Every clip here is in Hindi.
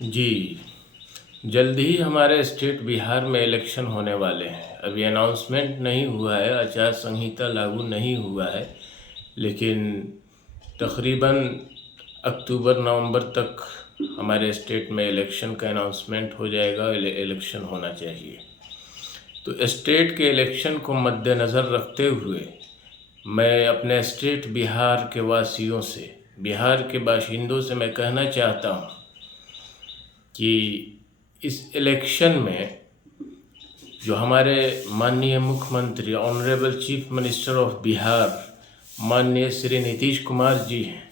जी, जल्द ही हमारे स्टेट बिहार में इलेक्शन होने वाले हैं। अभी अनाउंसमेंट नहीं हुआ है, आचार संहिता लागू नहीं हुआ है, लेकिन तकरीबन अक्टूबर-नवंबर तक हमारे स्टेट में इलेक्शन का अनाउंसमेंट हो जाएगा। इलेक्शन होना चाहिए। तो स्टेट के इलेक्शन को मद्देनज़र रखते हुए मैं अपने स्टेट बिहार के वासियों से, बिहार के बाशिंदों से मैं कहना चाहता हूँ कि इस इलेक्शन में जो हमारे माननीय मुख्यमंत्री honourable chief minister of Bihar माननीय श्री नीतीश कुमार जी हैं,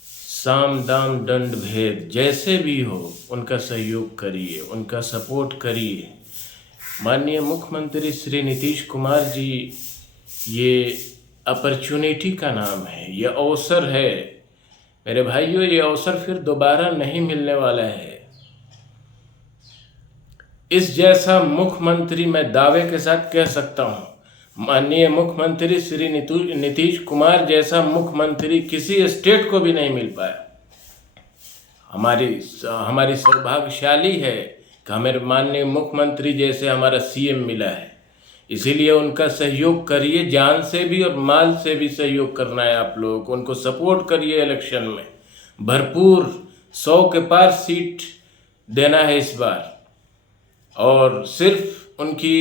साम दाम दंड भेद जैसे भी हो उनका सहयोग करिए, उनका सपोर्ट करिए। माननीय मुख्यमंत्री श्री नीतीश कुमार जी, ये अपॉर्चुनिटी का नाम है, ये अवसर है मेरे भाइयों, ये अवसर फिर दोबारा नहीं मिलने वाला है। इस जैसा मुख्यमंत्री मैं दावे के साथ कह सकता हूँ, माननीय मुख्यमंत्री श्री नीतीश कुमार जैसा मुख्यमंत्री किसी स्टेट को भी नहीं मिल पाया। हमारी सौभाग्यशाली है कि हमें माननीय मुख्यमंत्री जैसे हमारा सीएम मिला है। इसीलिए उनका सहयोग करिए, जान से भी और माल से भी सहयोग करना है आप लोगों को। उनको सपोर्ट करिए, इलेक्शन में भरपूर 100 के पार सीट देना है इस बार। और सिर्फ उनकी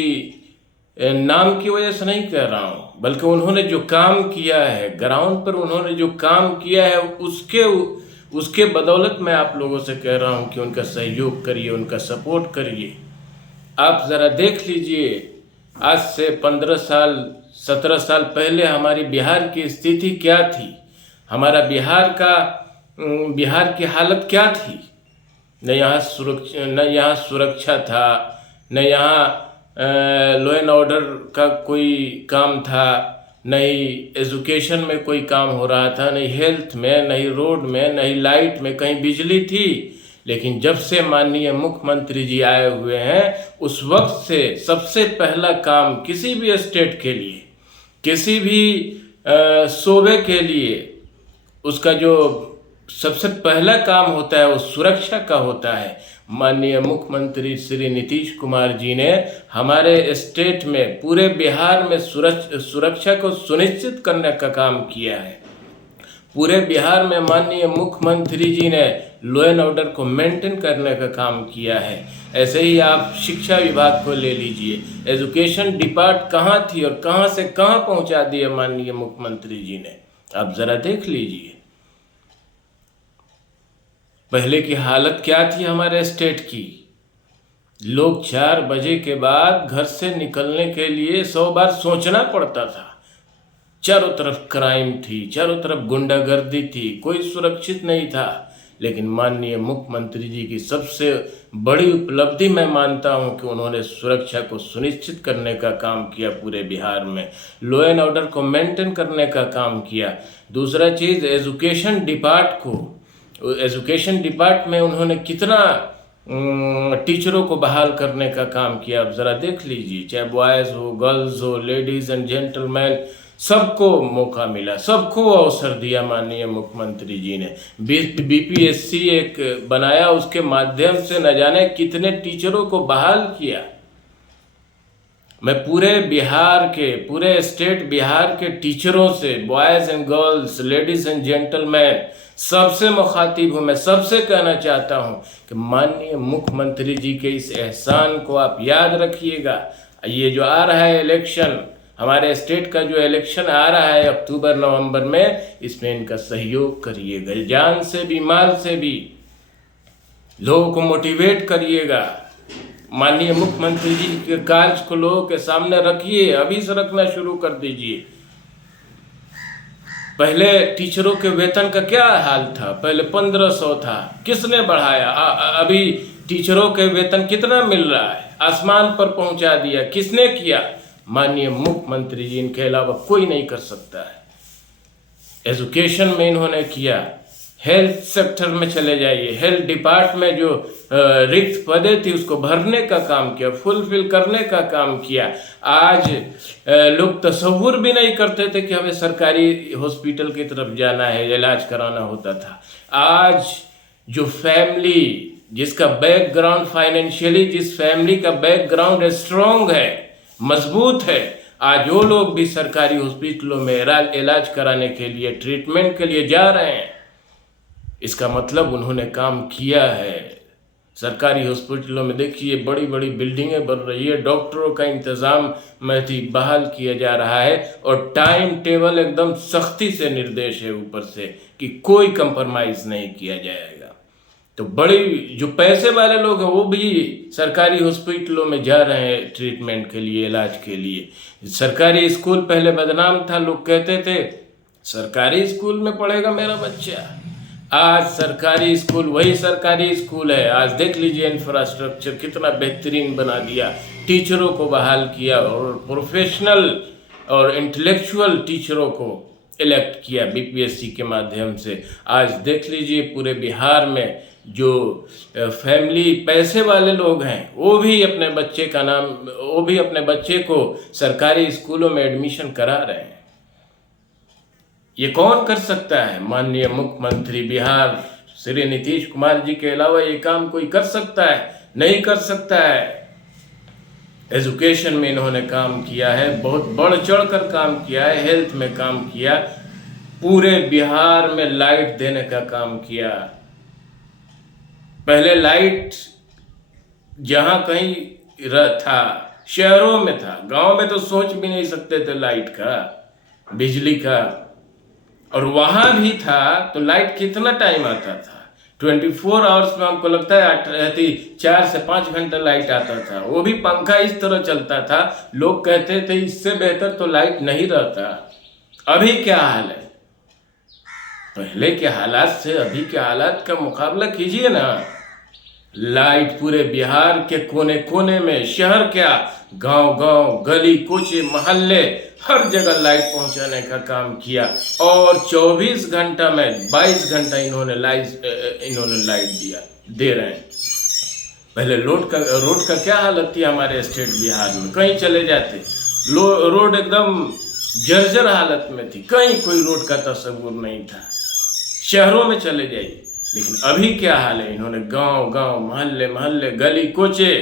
नाम की वजह से नहीं कह रहा हूँ, बल्कि उन्होंने जो काम किया है ग्राउंड पर, उन्होंने जो काम किया है उसके बदौलत मैं आप लोगों से कह रहा हूँ कि उनका सहयोग करिए, उनका सपोर्ट करिए। आप ज़रा देख लीजिए, आज से 15 साल 17 साल पहले हमारी बिहार की स्थिति क्या थी, हमारा बिहार की हालत क्या थी। न यहाँ सुरक्षा था, न यहाँ लॉ एंड ऑर्डर का कोई काम था, न ही एजुकेशन में कोई काम हो रहा था, नहीं हेल्थ में, नहीं रोड में, नहीं लाइट में कहीं बिजली थी। लेकिन जब से माननीय मुख्यमंत्री जी आए हुए हैं, उस वक्त से सबसे पहला काम किसी भी स्टेट के लिए, किसी भी सूबे के लिए, उसका जो सबसे पहला काम होता है वो सुरक्षा का होता है। माननीय मुख्यमंत्री श्री नीतीश कुमार जी ने हमारे स्टेट में, पूरे बिहार में सुरक्षा को सुनिश्चित करने का काम किया है। पूरे बिहार में माननीय मुख्यमंत्री जी ने लॉ एंड ऑर्डर को मेंटेन करने का काम किया है। ऐसे ही आप शिक्षा विभाग को ले लीजिए, एजुकेशन डिपार्ट कहाँ थी और कहाँ से कहाँ पहुँचा दिया माननीय मुख्यमंत्री जी ने, आप ज़रा देख लीजिए। पहले की हालत क्या थी हमारे स्टेट की, लोग 4 बजे के बाद घर से निकलने के लिए 100 बार सोचना पड़ता था। चारों तरफ क्राइम थी, चारों तरफ गुंडागर्दी थी, कोई सुरक्षित नहीं था। लेकिन माननीय मुख्यमंत्री जी की सबसे बड़ी उपलब्धि मैं मानता हूं कि उन्होंने सुरक्षा को सुनिश्चित करने का काम किया, पूरे बिहार में लॉ एंड ऑर्डर को मेंटेन करने का काम किया। दूसरा चीज़, एजुकेशन डिपार्ट में उन्होंने कितना टीचरों को बहाल करने का काम किया, आप ज़रा देख लीजिए। चाहे बॉयज़ हो, गर्ल्स हो, लेडीज़ एंड जेंटलमैन, सबको मौका मिला, सबको अवसर दिया माननीय मुख्यमंत्री जी ने। बीपीएससी एक बनाया, उसके माध्यम से न जाने कितने टीचरों को बहाल किया। मैं पूरे स्टेट बिहार के टीचरों से, boys and girls, ladies and gentleman, सबसे मुखातिब हूँ। मैं सबसे कहना चाहता हूँ कि माननीय मुख्यमंत्री जी के इस एहसान को आप याद रखिएगा। ये जो आ रहा है इलेक्शन, हमारे स्टेट का जो इलेक्शन आ रहा है अक्टूबर-नवंबर में, इसमें इनका सहयोग करिएगा, जान से भी माल से भी। लोगों को मोटिवेट करिएगा। माननीय मुख्यमंत्री जी के कार्य को लोगों के सामने रखिए, अभी से रखना शुरू कर दीजिए। पहले टीचरों के वेतन का क्या हाल था, पहले 1500 था, किसने बढ़ाया? अभी टीचरों के वेतन कितना मिल रहा है, आसमान पर पहुंचा दिया, किसने किया? माननीय मुख्यमंत्री जी, इनके अलावा कोई नहीं कर सकता है। एजुकेशन में इन्होंने किया, हेल्थ सेक्टर में चले जाइए, हेल्थ डिपार्ट में जो रिक्त पदें थी उसको भरने का काम किया, फुलफिल करने का काम किया। आज लोग तसव्वुर भी नहीं करते थे कि हमें सरकारी हॉस्पिटल की तरफ जाना है, इलाज कराना होता था। आज जो फैमिली जिसका बैकग्राउंड फाइनेंशियली, जिस फैमिली का बैकग्राउंड स्ट्रांग है, मजबूत है, आज वो लोग भी सरकारी हॉस्पिटलों में इलाज कराने के लिए, ट्रीटमेंट के लिए जा रहे हैं। इसका मतलब उन्होंने काम किया है। सरकारी हॉस्पिटलों में देखिए बड़ी बड़ी बिल्डिंगें बन रही है, डॉक्टरों का इंतज़ाम बहाल किया जा रहा है, और टाइम टेबल एकदम सख्ती से निर्देश है ऊपर से कि कोई कंप्रोमाइज़ नहीं किया जाएगा। तो बड़ी जो पैसे वाले लोग हैं वो भी सरकारी हॉस्पिटलों में जा रहे हैं ट्रीटमेंट के लिए, इलाज के लिए। सरकारी स्कूल पहले बदनाम था, लोग कहते थे सरकारी स्कूल में पढ़ेगा मेरा बच्चा। आज सरकारी स्कूल वही सरकारी स्कूल है। आज देख लीजिए इंफ्रास्ट्रक्चर कितना बेहतरीन बना दिया, टीचरों को बहाल किया और प्रोफेशनल और इंटेलेक्चुअल टीचरों को इलेक्ट किया बीपीएससी के माध्यम से। आज देख लीजिए पूरे बिहार में जो फैमिली पैसे वाले लोग हैं वो भी अपने बच्चे को सरकारी स्कूलों में एडमिशन करा रहे हैं। ये कौन कर सकता है? माननीय मुख्यमंत्री बिहार श्री नीतीश कुमार जी के अलावा ये काम कोई कर सकता है? नहीं कर सकता है। एजुकेशन में इन्होंने काम किया है, बहुत बढ़ चढ़ कर काम किया है, हेल्थ में काम किया, पूरे बिहार में लाइट देने का काम किया। पहले लाइट जहाँ कहीं था शहरों में था, गांव में तो सोच भी नहीं सकते थे लाइट का, बिजली का। और वहाँ भी था तो लाइट कितना टाइम आता था? 24 आवर्स में हमको लगता है 4 से 5 घंटा लाइट आता था, वो भी पंखा इस तरह चलता था। लोग कहते थे इससे बेहतर तो लाइट नहीं रहता। अभी क्या हाल है? पहले के हालात से अभी के हालात का मुकाबला कीजिए ना। लाइट पूरे बिहार के कोने कोने में, शहर क्या गांव गांव, गली कूचे, मोहल्ले, हर जगह लाइट पहुंचाने का काम किया। और 24 घंटा में 22 घंटा इन्होंने लाइट दे रहे हैं। पहले रोड का क्या हालत थी हमारे स्टेट बिहार में? कहीं चले जाते रोड एकदम जर्जर हालत में थी, कहीं कोई रोड का तस्वुर नहीं था। शहरों में चले जाइए, लेकिन अभी क्या हाल है? इन्होंने गांव गांव, मोहल्ले मोहल्ले, गली कोचे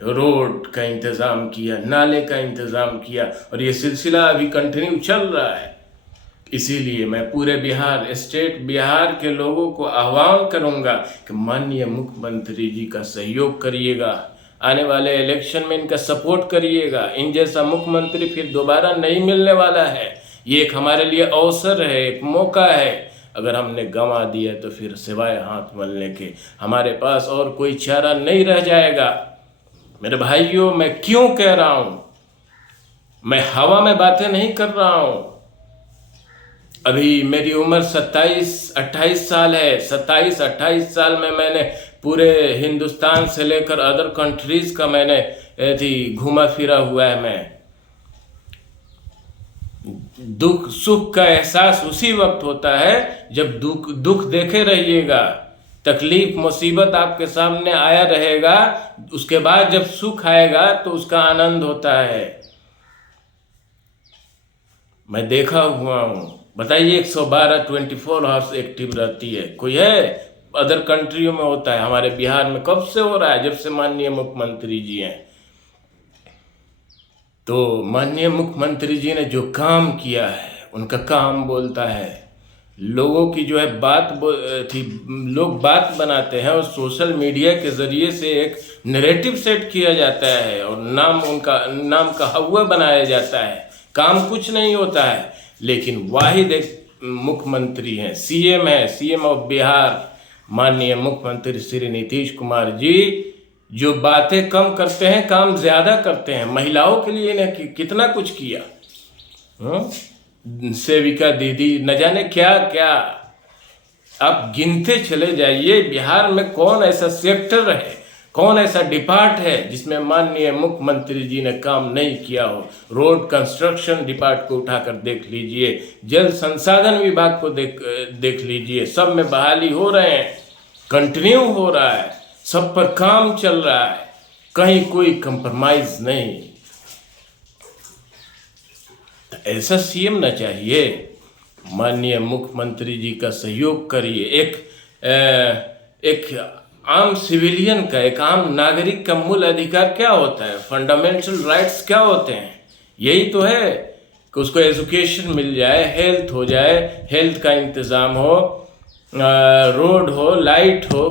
रोड का इंतज़ाम किया, नाले का इंतज़ाम किया, और ये सिलसिला अभी कंटिन्यू चल रहा है। इसीलिए मैं पूरे स्टेट बिहार के लोगों को आह्वान करूंगा कि माननीय मुख्यमंत्री जी का सहयोग करिएगा, आने वाले इलेक्शन में इनका सपोर्ट करिएगा। इन जैसा मुख्यमंत्री फिर दोबारा नहीं मिलने वाला है। ये एक हमारे लिए अवसर है, एक मौका है। अगर हमने गंवा दिया तो फिर सिवाय हाथ मलने के हमारे पास और कोई चारा नहीं रह जाएगा। मेरे भाइयों, मैं क्यों कह रहा हूं? मैं हवा में बातें नहीं कर रहा हूं। अभी मेरी उम्र 27-28 साल है। 27-28 साल में मैंने पूरे हिंदुस्तान से लेकर अदर कंट्रीज का मैंने घूमा फिरा हुआ है। मैं दुख सुख का एहसास उसी वक्त होता है जब दुख देखे रहिएगा, तकलीफ मुसीबत आपके सामने आया रहेगा, उसके बाद जब सुख आएगा तो उसका आनंद होता है। मैं देखा हुआ हूँ। बताइए 112 24 आवर्स एक्टिव रहती है, कोई है? अदर कंट्रियों में होता है, हमारे बिहार में कब से हो रहा है? जब से माननीय मुख्यमंत्री जी हैं। तो माननीय मुख्यमंत्री जी ने जो काम किया है, उनका काम बोलता है। लोगों की जो है लोग बात बनाते हैं और सोशल मीडिया के ज़रिए से एक नैरेटिव सेट किया जाता है और नाम का हवा बनाया जाता है। काम कुछ नहीं होता है, लेकिन वाहिद एक मुख्यमंत्री हैं, सीएम ऑफ बिहार माननीय मुख्यमंत्री श्री नीतीश कुमार जी, जो बातें कम करते हैं काम ज़्यादा करते हैं। महिलाओं के लिए इन्हें कितना कुछ किया। सेविका दीदी, न जाने क्या क्या, आप गिनते चले जाइए। बिहार में कौन ऐसा सेक्टर है, कौन ऐसा डिपार्ट है जिसमें माननीय मुख्यमंत्री जी ने काम नहीं किया हो? रोड कंस्ट्रक्शन डिपार्ट को उठाकर देख लीजिए, जल संसाधन विभाग को देख लीजिए, सब में बहाली हो रहे हैं, कंटिन्यू हो रहा है, सब पर काम चल रहा है, कहीं कोई कंप्रोमाइज नहीं। ऐसा सीएम ना चाहिए। माननीय मुख्यमंत्री जी का सहयोग करिए। एक आम सिविलियन का, एक आम नागरिक का मूल अधिकार क्या होता है, फंडामेंटल राइट्स क्या होते हैं? यही तो है कि उसको एजुकेशन मिल जाए, हेल्थ हो जाए, हेल्थ का इंतज़ाम हो, रोड हो, लाइट हो,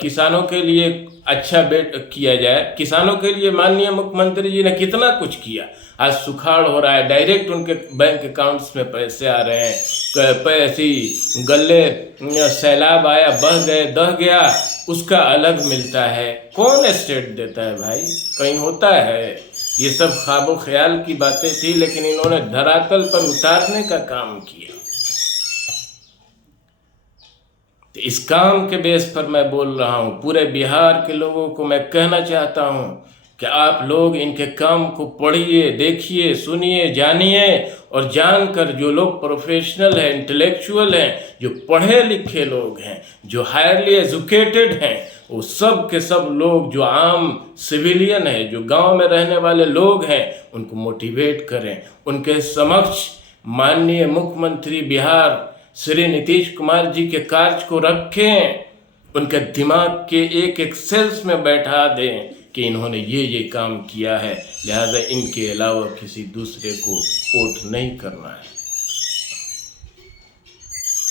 किसानों के लिए अच्छा बेट किया जाए। किसानों के लिए माननीय मुख्यमंत्री जी ने कितना कुछ किया। आज सुखाड़ हो रहा है, डायरेक्ट उनके बैंक अकाउंट्स में पैसे आ रहे हैं। पैसे गले, सैलाब आया, बह गए, दह गया, उसका अलग मिलता है। कौन स्टेट देता है भाई? कहीं होता है? ये सब ख्वाबो ख्याल की बातें थी, लेकिन इन्होंने धरातल पर उतारने का काम किया। तो इस काम के बेस पर मैं बोल रहा हूँ। पूरे बिहार के लोगों को मैं कहना चाहता हूँ कि आप लोग इनके काम को पढ़िए, देखिए, सुनिए, जानिए, और जानकर जो लोग प्रोफेशनल हैं, इंटेलेक्चुअल हैं, जो पढ़े लिखे लोग हैं, जो हायरली एजुकेटेड हैं, वो सब के सब लोग जो आम सिविलियन हैं, जो गांव में रहने वाले लोग हैं, उनको मोटिवेट करें। उनके समक्ष माननीय मुख्यमंत्री बिहार श्री नीतीश कुमार जी के कार्य को रखें, उनके दिमाग के एक एक सेल्स में बैठा दें कि इन्होंने ये काम किया है, लिहाजा इनके अलावा किसी दूसरे को वोट नहीं करना है।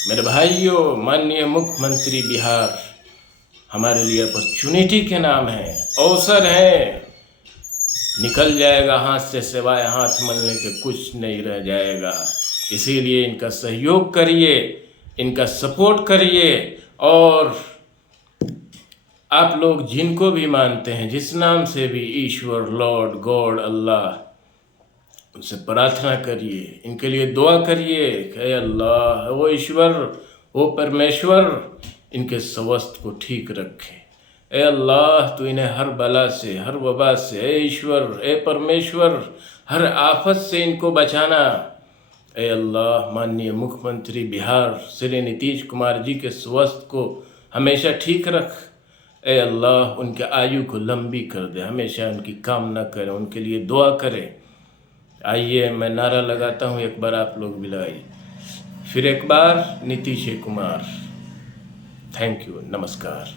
मेरे भाइयों, माननीय मुख्यमंत्री बिहार हमारे लिए अपॉर्चुनिटी के नाम है, अवसर है। निकल जाएगा हाथ से, सिवाय हाथ मलने के कुछ नहीं रह जाएगा। इसीलिए इनका सहयोग करिए, इनका सपोर्ट करिए, और आप लोग जिनको भी मानते हैं, जिस नाम से भी, ईश्वर, लॉर्ड, गॉड, अल्लाह, उनसे प्रार्थना करिए, इनके लिए दुआ करिए कि अल्लाह, वो ईश्वर, वो परमेश्वर इनके स्वास्थ्य को ठीक रखे। ए अल्लाह, तो इन्हें हर बला से, हर वबा से, ए ईश्वर, ए परमेश्वर, हर आफत से इनको बचाना। ए अल्लाह, माननीय मुख्यमंत्री बिहार श्री नीतीश कुमार जी के स्वास्थ्य को हमेशा ठीक रख। ए अल्लाह, उनके आयु को लंबी कर दे, हमेशा उनकी कामना करें, उनके लिए दुआ करें। आइए मैं नारा लगाता हूँ, एक बार आप लोग भी लगाइए। फिर एक बार, नीतीश कुमार। थैंक यू, नमस्कार।